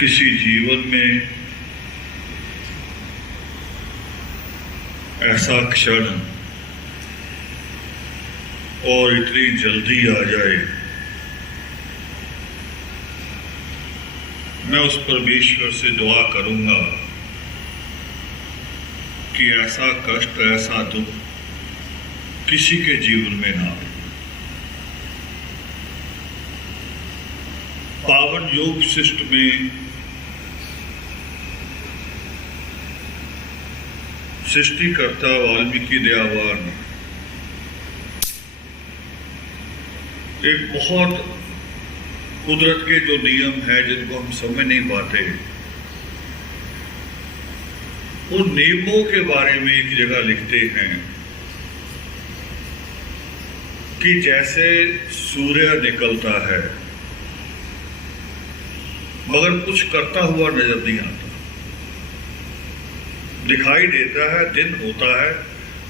किसी जीवन में ऐसा क्षण और इतनी जल्दी आ जाए, मैं उस परमेश्वर से दुआ करूंगा कि ऐसा कष्ट, ऐसा दुख किसी के जीवन में ना हो। पावन योग वशिष्ठ में सृष्टिकर्ता वाल्मीकि दयावान एक बहुत कुदरत के जो नियम है जिनको हम समझ नहीं पाते, उन नियमों के बारे में एक जगह लिखते हैं कि जैसे सूर्य निकलता है मगर कुछ करता हुआ नजर नहीं आता, दिखाई देता है, दिन होता है,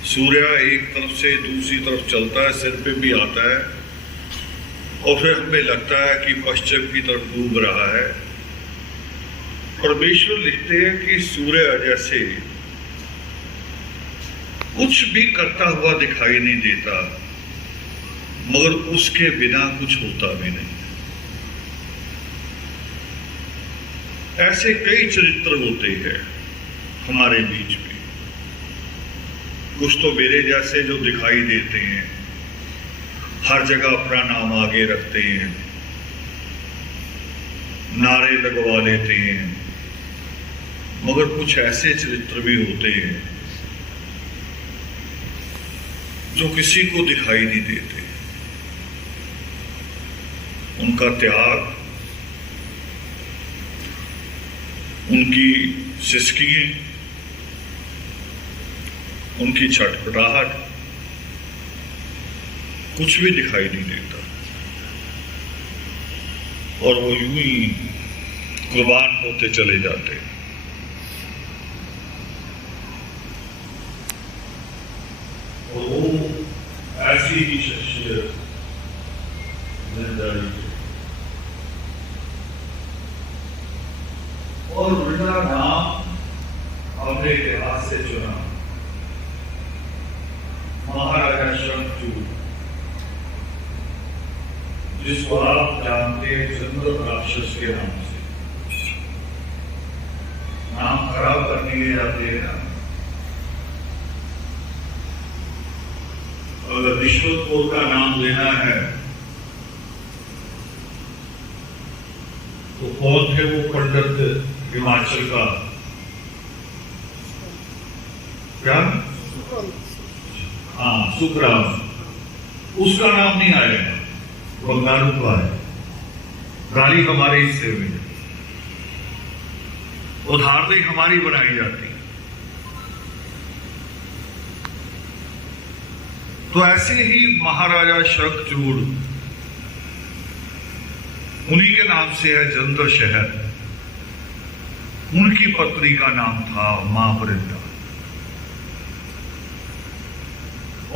सूर्य एक तरफ से दूसरी तरफ चलता है, सिर पे भी आता है और फिर हमें लगता है कि पश्चिम की तरफ डूब रहा है। परमेश्वर लिखते हैं कि सूर्य जैसे कुछ भी करता हुआ दिखाई नहीं देता मगर उसके बिना कुछ होता भी नहीं। ऐसे कई चरित्र होते हैं हमारे बीच में, कुछ तो मेरे जैसे जो दिखाई देते हैं, हर जगह अपना नाम आगे रखते हैं, नारे लगवा लेते हैं, मगर कुछ ऐसे चरित्र भी होते हैं जो किसी को दिखाई नहीं देते। उनका त्याग, उनकी सिसकियां, उनकी छटपटाहट कुछ भी दिखाई नहीं देता और वो यूं ही कुर्बान होते चले जाते हैं। और वो ऐसी ही शख्सियत जिंदगी और उनका नाम हमने इतिहास से चुना, महाराजा शंखचूड़, जिसको आप जानते हैं चंद्र राक्षस के नाम से। नाम खराब करने के जाते हैं ना। अगर रिश्वतखोर का नाम लेना है तो कौन थे वो पंडित हिमाचल का, क्या? हाँ, सुखराम। उसका नाम नहीं आएगा, बंगारू का है। गाली हमारे हिस्से में, उदाहरण हमारी बनाई जाती है। तो ऐसे ही महाराजा शंखचूड़, उन्हीं के नाम से है जंतर शहर। उनकी पत्नी का नाम था मां वृंदा।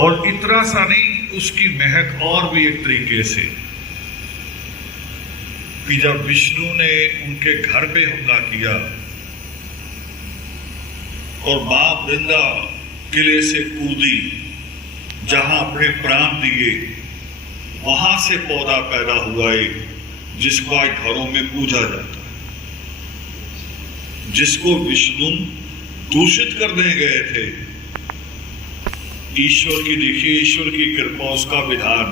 और इतना सा नहीं, उसकी महक और भी एक तरीके से कि जब विष्णु ने उनके घर पे हमला किया और मां वृंदा किले से कूदी, जहां अपने प्राण दिए, वहां से पौधा पैदा हुआ एक, जिसको आज घरों में पूजा जाता है, जिसको विष्णु दूषित करने गए थे। ईश्वर की, देखिए ईश्वर की कृपा, उसका विधान,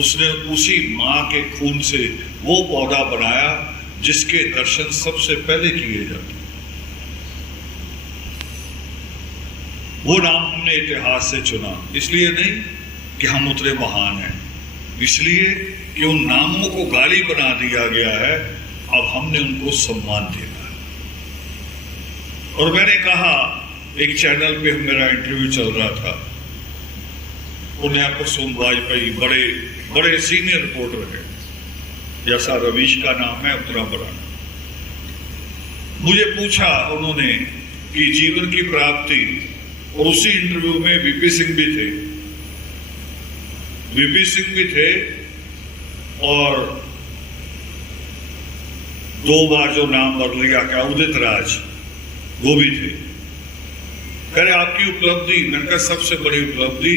उसने उसी मां के खून से वो पौधा बनाया जिसके दर्शन सबसे पहले किए जाते। वो नाम हमने इतिहास से चुना, इसलिए नहीं कि हम उतने महान हैं, इसलिए कि उन नामों को गाली बना दिया गया है। अब हमने उनको सम्मान देना है। और मैंने कहा, एक चैनल पे मेरा इंटरव्यू चल रहा था, पुण्या कुसुम वाजपेयी बड़े बड़े सीनियर रिपोर्टर है, जैसा रवीश का नाम है उतना बड़ा। मुझे पूछा उन्होंने कि जीवन की प्राप्ति, और उसी इंटरव्यू में वीपी सिंह भी थे, वीपी सिंह भी थे और 2 बार जो नाम बदल लिया, क्या उदित राज वो भी थे। कह रहे आपकी उपलब्धि, मैंने कहा सबसे बड़ी उपलब्धि,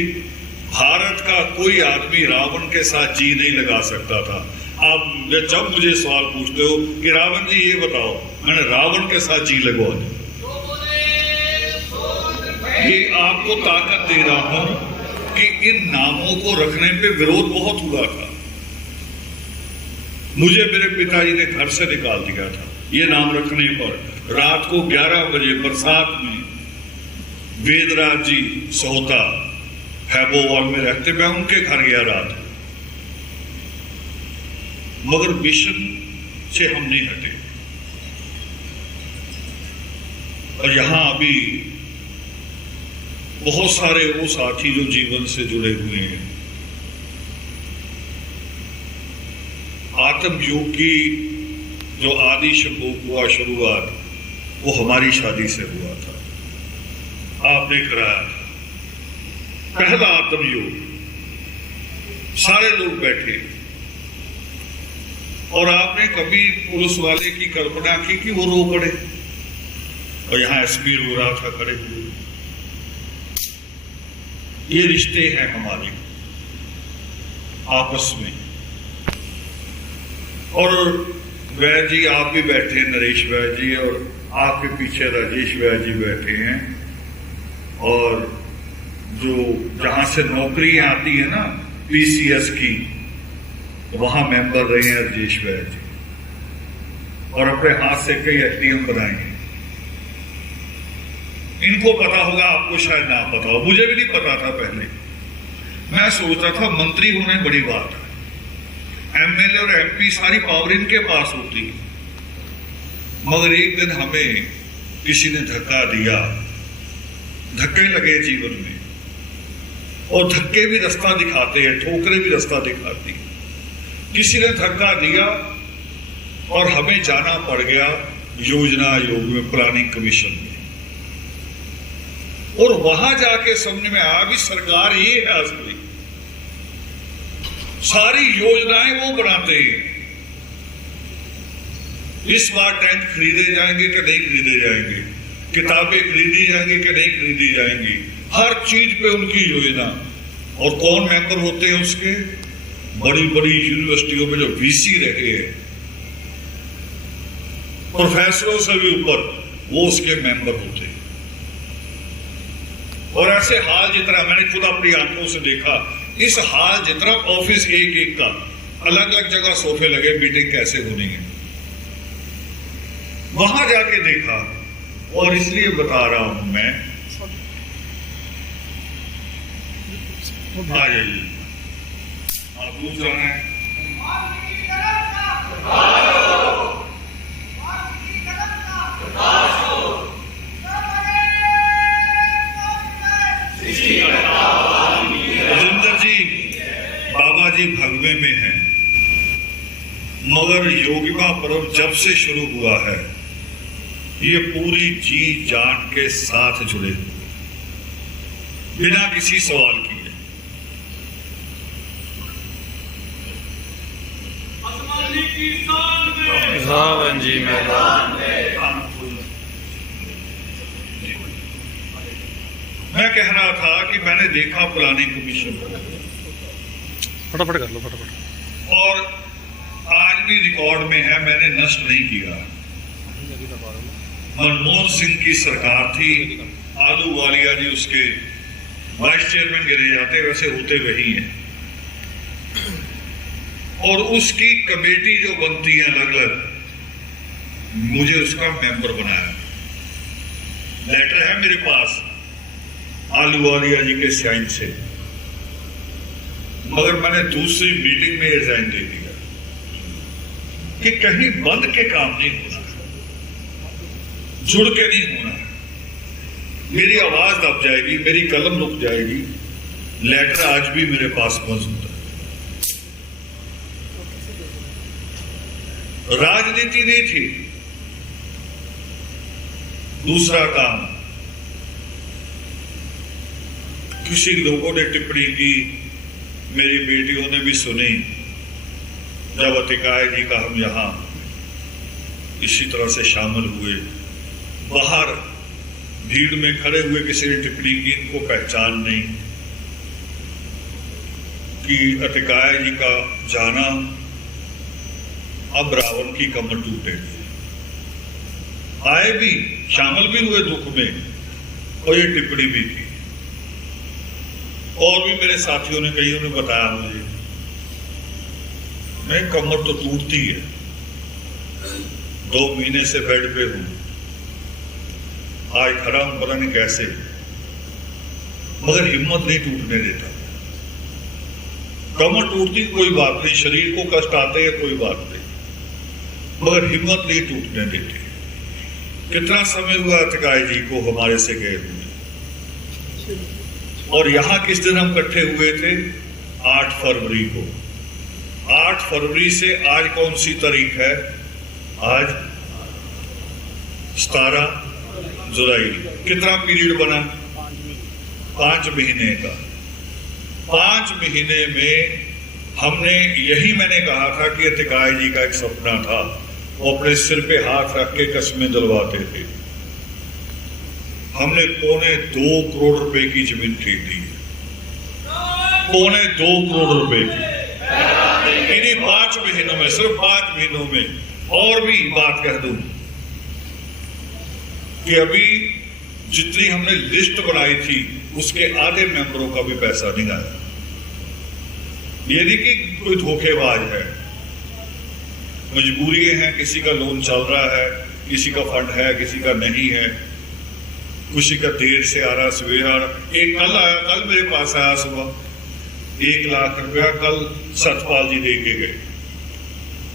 भारत का कोई आदमी रावण के साथ जी नहीं लगा सकता था। आप जब मुझे सवाल पूछते हो कि रावण जी ये बताओ, मैंने रावण के साथ जी लगवा दी। ये आपको ताकत दे रहा हूं कि इन नामों को रखने पे विरोध बहुत हुआ था। मुझे मेरे पिताजी ने घर से निकाल दिया था ये नाम रखने पर। रात को 11 बजे बरसात में वेदराज जी सोहता हैबोवाल में रहते, मैं उनके घर गया रात, मगर मिशन से हम नहीं हटे। और यहां अभी बहुत सारे वो साथी जो जीवन से जुड़े हुए हैं। आत्म योग की जो आदि शब्द हुआ शुरुआत, वो हमारी शादी से हुआ था। आपने कराया पहला आत्म योग, सारे लोग बैठे, और आपने कभी पुलिस वाले की कल्पना की कि वो रो पड़े, और यहां एसपी रो रहा था खड़े हुए। ये रिश्ते हैं हमारे आपस में। और वैद जी आप भी बैठे, नरेश वैद जी, और आपके पीछे राजेश वैद जी बैठे हैं। और जो जहां से नौकरियां आती है ना पीसीएस की, वहां मेंबर रहे हैं राजेश वैद जी, और अपने हाथ से कई एटीएम बनाए हैं। इनको पता होगा, आपको शायद ना पता हो, मुझे भी नहीं पता था पहले। मैं सोचता था मंत्री होने बड़ी बात है, एमएलए और एमपी सारी पावर इनके पास होती है। मगर एक दिन हमें किसी ने धक्का दिया, धक्के लगे जीवन में, और धक्के भी रास्ता दिखाते हैं, ठोकरें भी रास्ता दिखाती है। किसी ने धक्का दिया और हमें जाना पड़ गया योजना आयोग में, प्लानिंग कमीशन में, और वहां जाके समझ में आया भी सरकार ये है असली, सारी योजनाएं वो बनाते हैं। इस बार टैंक खरीदे जाएंगे कि नहीं खरीदे जाएंगे, किताबें खरीदी जाएंगी कि नहीं खरीदी जाएंगी, हर चीज पे उनकी योजना। और कौन मेंबर होते हैं उसके? बड़ी बड़ी यूनिवर्सिटियों में जो वीसी रहे हैं, प्रोफेसरों से भी ऊपर, वो उसके मेंबर होते हैं। और ऐसे हाल जितना मैंने खुद अपनी आंखों से देखा, इस हाल जितना ऑफिस एक एक का, अलग अलग जगह सोफे लगे, मीटिंग कैसे होनी है, वहां जाके देखा। और इसलिए बता रहा हूं मैं, आ जाइए, आप पूछ जाना है। राजेंद्र जी, बाबा जी भगवे में हैं, मगर योगिका पर्व जब से शुरू हुआ है, ये पूरी जी जान के साथ जुड़े, बिना किसी सवाल किए। रावण जी मैदान मैं कह रहा था कि मैंने देखा प्लानिंग कमीशन को, फटाफट कर लो फटाफट, और आज भी रिकॉर्ड में है, मैंने नष्ट नहीं किया। मनमोहन सिंह की सरकार थी, आलू वालिया जी उसके वाइस चेयरमैन गिने जाते, वैसे होते वही हैं। और उसकी कमेटी जो बनती है अलग अलग, मुझे उसका मेंबर बनाया। लेटर है मेरे पास आलू वालिया जी के साइन से, मगर मैंने दूसरी मीटिंग में रिजाइन दे दिया कि कहीं बंद के काम नहीं होना, जुड़ के नहीं होना। मेरी आवाज दब जाएगी, मेरी कलम रुक जाएगी। लेटर आज भी मेरे पास मौजूद है। राजनीति नहीं थी। दूसरा काम, किसी लोगों ने टिप्पणी की, मेरी बेटियों ने भी सुनी, जब अतिकाय जी का हम यहां इसी तरह से शामिल हुए। बाहर भीड़ में खड़े हुए किसी ने टिप्पणी की, इनको पहचान नहीं कि अतिकाय जी का जाना अब रावण की कमर टूटेगी। आए भी, शामिल भी हुए दुख में और ये टिप्पणी भी की। और भी मेरे साथियों ने, कईयों ने बताया मुझे, मैं कमर तो टूटती है, 2 महीने से बेड पे हूं, आज खड़ा हूं पता नहीं कैसे, मगर हिम्मत नहीं टूटने देता। कमर टूटती कोई बात नहीं, शरीर को कष्ट आते हैं कोई बात नहीं, मगर हिम्मत नहीं टूटने देती। कितना समय हुआ अतिकाय जी को हमारे से गए हुए, और यहां किस दिन हम इकट्ठे हुए थे? 8 फरवरी को। 8 फरवरी से आज कौन सी तारीख है? आज 17 जुलाई। कितना पीरियड बना? 5 महीने का। 5 महीने में हमने, यही मैंने कहा था कि अतिकाय जी का एक सपना था, वो अपने सिर पे हाथ रख के कस्में दिलवाते थे। हमने 2.25 करोड़ रुपए की जमीन खरीदी, 2.25 करोड़ रुपए की इन्हीं 5 महीनों में, सिर्फ 5 महीनों में। और भी बात कह दूं कि अभी जितनी हमने लिस्ट बनाई थी उसके आधे मेंबरों का भी पैसा नहीं आया। ये नहीं कि कोई धोखेबाज है, मजबूरी है, किसी का लोन चल रहा है, किसी का फंड है, किसी का नहीं है, किसी का देर से आ रहा, सवेरे आ रहा। एक कल आया, कल मेरे पास आया सुबह 1 लाख रुपया, कल सतपाल जी दे के गए,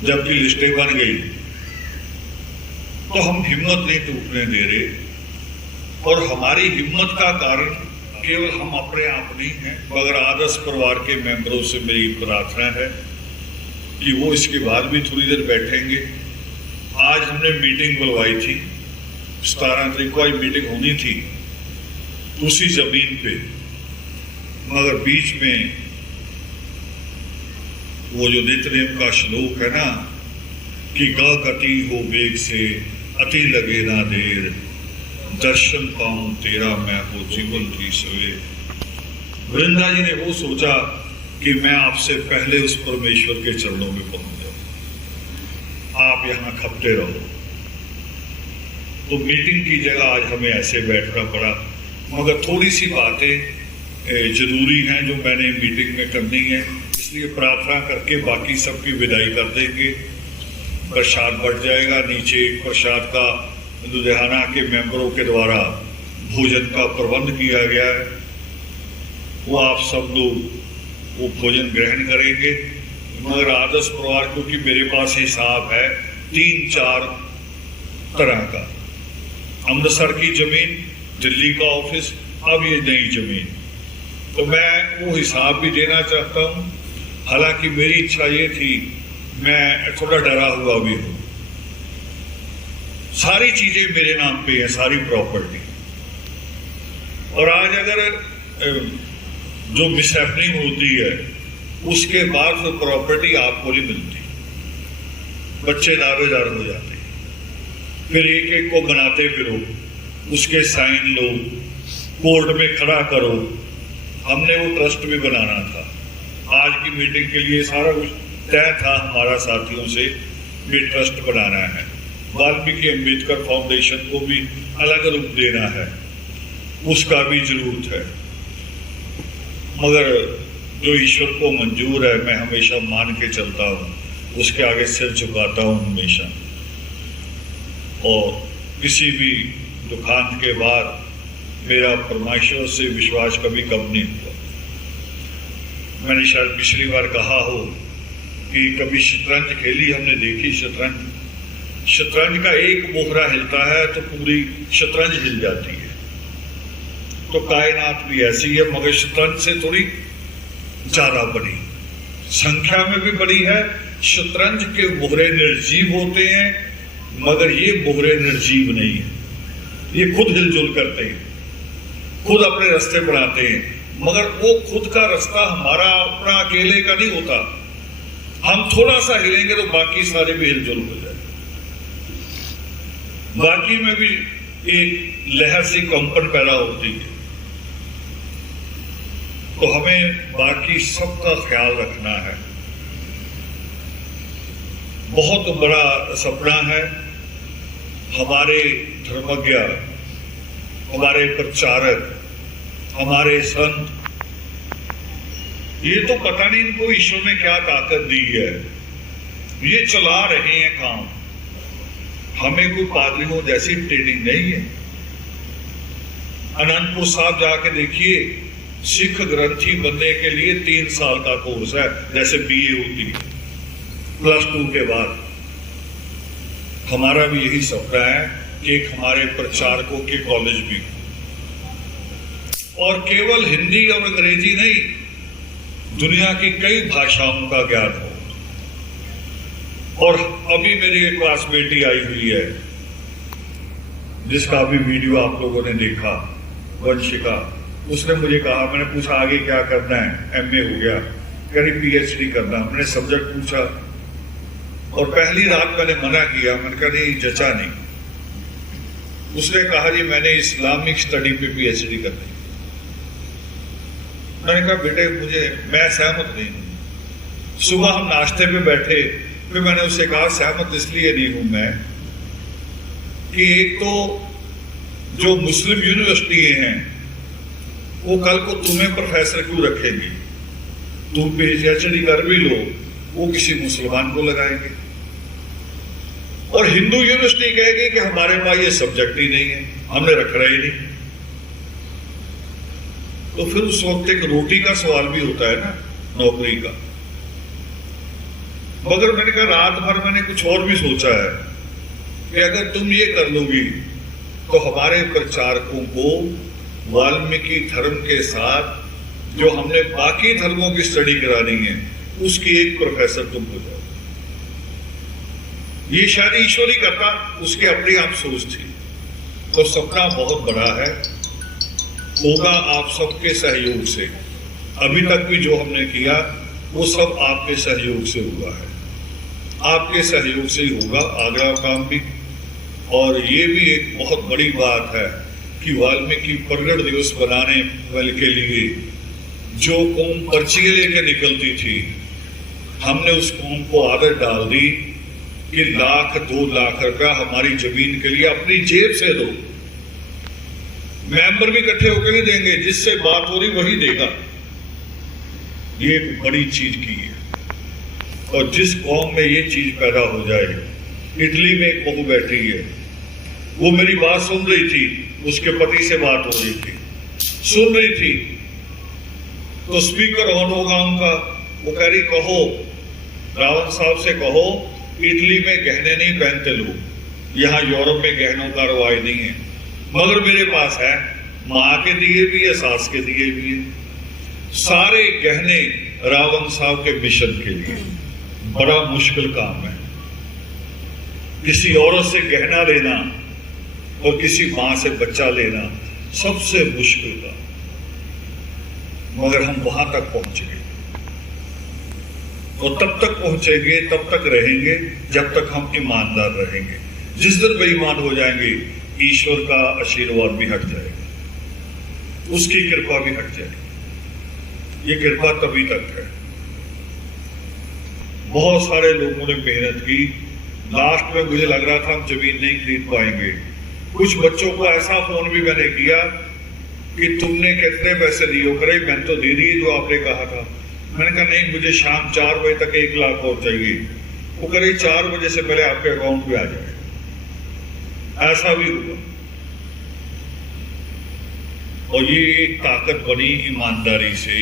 जबकि लिस्टें बन गई। तो हम हिम्मत नहीं टूटने दे रहे, और हमारी हिम्मत का कारण केवल हम अपने आप नहीं हैं, मगर आदर्श परिवार के मेंबरों से मेरी प्रार्थना है कि वो इसके बाद भी थोड़ी देर बैठेंगे। आज हमने मीटिंग बुलवाई थी, 17 तारीख को आज मीटिंग होनी थी उसी जमीन पे, मगर बीच में वो जो नित्यनेम का श्लोक है ना कि गति हो वेग से, अति लगे ना देर, दर्शन पाऊं तेरा मैं हो जीवन की सवेर। वृंदा जी ने वो सोचा कि मैं आपसे पहले उस परमेश्वर के चरणों में पहुंच जाऊं, आप यहां खपते रहो। तो मीटिंग की जगह आज हमें ऐसे बैठना पड़ा, मगर थोड़ी सी बातें जरूरी हैं जो मैंने मीटिंग में करनी है, इसलिए प्रार्थना करके बाकी सबकी विदाई कर देंगे। प्रसाद बढ़ जाएगा, नीचे प्रसाद का लुधियाना के मेंबरों के द्वारा भोजन का प्रबंध किया गया है, वो आप सब लोग वो भोजन ग्रहण करेंगे। मगर आदर्श परिवार, क्योंकि मेरे पास हिसाब है 3-4 तरह का, अमृतसर की जमीन, दिल्ली का ऑफिस, अब ये नई जमीन, तो मैं वो हिसाब भी देना चाहता हूँ। हालांकि मेरी इच्छा ये थी, मैं थोड़ा डरा हुआ भी हूँ, सारी चीजें मेरे नाम पे है, सारी प्रॉपर्टी, और आज अगर जो मिसहैपनिंग होती है उसके बाद वो प्रॉपर्टी आपको नहीं मिलती, बच्चे दावेदार हो जाते, फिर एक एक को बनाते फिरो, उसके साइन लो, कोर्ट में खड़ा करो। हमने वो ट्रस्ट भी बनाना था, आज की मीटिंग के लिए सारा कुछ तय था हमारा साथियों से भी ट्रस्ट बनाना है। वाल्मीकि अम्बेडकर फाउंडेशन को भी अलग रूप देना है, उसका भी जरूरत है, मगर जो ईश्वर को मंजूर है मैं हमेशा मान के चलता हूँ, उसके आगे सिर झुकाता हूँ हमेशा। और किसी भी दुखांत के बाद मेरा परमेश्वर से विश्वास कभी कम नहीं हुआ। मैंने शायद पिछली बार कहा हो कि कभी शतरंज खेली हमने, देखी शतरंज का एक मोहरा हिलता है तो पूरी शतरंज हिल जाती है। तो कायनात भी ऐसी है, मगर शतरंज से थोड़ी ज्यादा बड़ी, संख्या में भी बड़ी है। शतरंज के मोहरे निर्जीव होते हैं, मगर ये मोहरे निर्जीव नहीं है, ये खुद हिलजुल करते हैं, खुद अपने रास्ते बनाते हैं, मगर वो खुद का रास्ता हमारा अपना अकेले का नहीं होता। हम थोड़ा सा हिलेंगे तो बाकी सारे भी हिलजुल हो जाए। बाकी में भी एक लहर सी कंपन पैदा होती है। तो हमें बाकी सबका ख्याल रखना है। बहुत बड़ा सपना है हमारे धर्मज्ञ, हमारे प्रचारक, हमारे संत, ये तो पता नहीं इनको ईश्वर ने क्या ताकत दी है, ये चला रहे हैं काम। हमें कोई पादरियों जैसी ट्रेनिंग नहीं है। अनंतपुर साहब जाके देखिए, सिख ग्रंथी बनने के लिए 3 साल का कोर्स है, जैसे बीए होती है +2 के बाद। हमारा भी यही सपना है कि एक हमारे प्रचारकों के कॉलेज भी, और केवल हिंदी और अंग्रेजी नहीं, दुनिया की कई भाषाओं का ज्ञान हो। और अभी मेरी एक क्लास बेटी आई हुई है, जिसका अभी वीडियो आप लोगों ने देखा, वंशिका। उसने मुझे कहा, मैंने पूछा आगे क्या करना है, एमए हो गया, कह रही पीएचडी करना। मैंने सब्जेक्ट पूछा और पहली रात मैंने मना किया, मैंने कहा नहीं, जचा नहीं। उसने कहा जी मैंने इस्लामिक स्टडी पे पीएचडी करनी। मैंने कहा बेटे मैं सहमत नहीं हूं। सुबह हम नाश्ते पे बैठे, फिर मैंने उससे कहा सहमत इसलिए नहीं हूं मैं कि एक तो जो मुस्लिम यूनिवर्सिटी हैं वो कल को तुम्हें प्रोफेसर क्यों रखेंगी, तुम पीएचडी कर भी लो, वो किसी मुसलमान को लगाएंगे। और हिंदू यूनिवर्सिटी कहेगी कि हमारे पास ये सब्जेक्ट ही नहीं है, हमने रख रहे ही नहीं। तो फिर उस वक्त एक रोटी का सवाल भी होता है ना, नौकरी का। मगर मैंने कहा रात भर मैंने कुछ और भी सोचा है कि अगर तुम ये कर लोगी तो हमारे प्रचारकों को वाल्मीकि धर्म के साथ जो हमने बाकी धर्मों की स्टडी करानी है उसकी एक प्रोफेसर तुम हो जाओ। ये शायद ईश्वर ही करता, उसकी अपनी आप सोच थी। तो सपना बहुत बड़ा है, होगा आप सबके सहयोग से। अभी तक भी जो हमने किया वो सब आपके सहयोग से हुआ है, आपके सहयोग से ही होगा आगरा काम भी। और ये भी एक बहुत बड़ी बात है कि वाल्मीकि प्रगट दिवस बनाने वाले के लिए जो कौम पर्चियां लेके निकलती थी, हमने उस कौम को आदत डाल दी कि 1,00,000-2 लाख रुपया हमारी जमीन के लिए अपनी जेब से दो। मेंबर भी इकट्ठे होकर नहीं देंगे, जिससे बात हो रही वही देगा। ये एक बड़ी चीज की है। और जिस कौम में ये चीज पैदा हो जाए, इटली में एक बहू बैठी है, वो मेरी बात सुन रही थी, उसके पति से बात हो रही थी, सुन रही थी, तो स्पीकर ऑन होगा उनका, वो कह रही कहो रावण साहब से कहो इटली में गहने नहीं पहनते लोग, यहाँ यूरोप में गहनों का रवाज नहीं है, मगर मेरे पास है, माँ के दिए भी है, सास के दिए भी है, सारे गहने रावण साहब के मिशन के लिए। बड़ा मुश्किल काम है किसी औरत से गहना लेना और किसी माँ से बच्चा लेना, सबसे मुश्किल काम, मगर हम वहां तक पहुंच गए। और तब तक पहुंचेंगे, तब तक रहेंगे जब तक हम ईमानदार रहेंगे। जिस दिन बेईमान हो जाएंगे, ईश्वर का आशीर्वाद भी हट जाएगा, उसकी कृपा भी हट जाएगी। ये कृपा तभी तक है। बहुत सारे लोगों ने मेहनत की, लास्ट में मुझे लग रहा था हम जमीन नहीं खरीद पाएंगे। कुछ बच्चों को ऐसा फोन भी मैंने किया कि तुमने कितने पैसे दिए, करे मैंने तो दे दिए जो आपने कहा था। मैंने कहा नहीं, मुझे शाम 4 बजे तक 1 लाख और चाहिए। वो करे 4 बजे से पहले आपके अकाउंट में आ जाए। ऐसा भी हुआ। और ये एक ताकत बनी ईमानदारी से,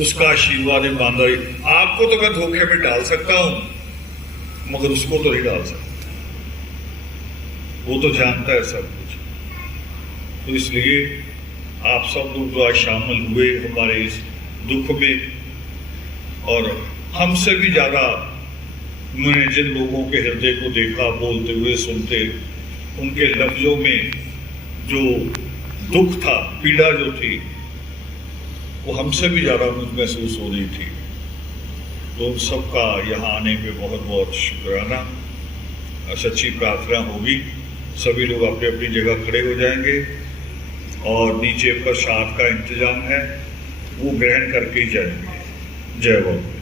उसका आशीर्वाद ईमानदारी। आपको तो मैं धोखे में डाल सकता हूं, मगर उसको तो नहीं डाल सकता, वो तो जानता है सब कुछ। तो इसलिए आप सब लोग जो आज शामिल हुए हमारे इस दुख में, और हमसे भी ज्यादा मैंने जिन लोगों के हृदय को देखा बोलते हुए, सुनते, उनके लफ्जों में जो दुख था, पीड़ा जो थी, वो हमसे भी ज्यादा मुझ महसूस हो रही थी। तो उन सबका यहाँ आने पे बहुत बहुत शुक्राना, सच्ची प्रार्थना होगी सभी लोग अपनी अपनी जगह खड़े हो जाएंगे और नीचे प्रसाद का इंतजाम है, वो ग्रहण करके ही जाएंगे। जय बाबा।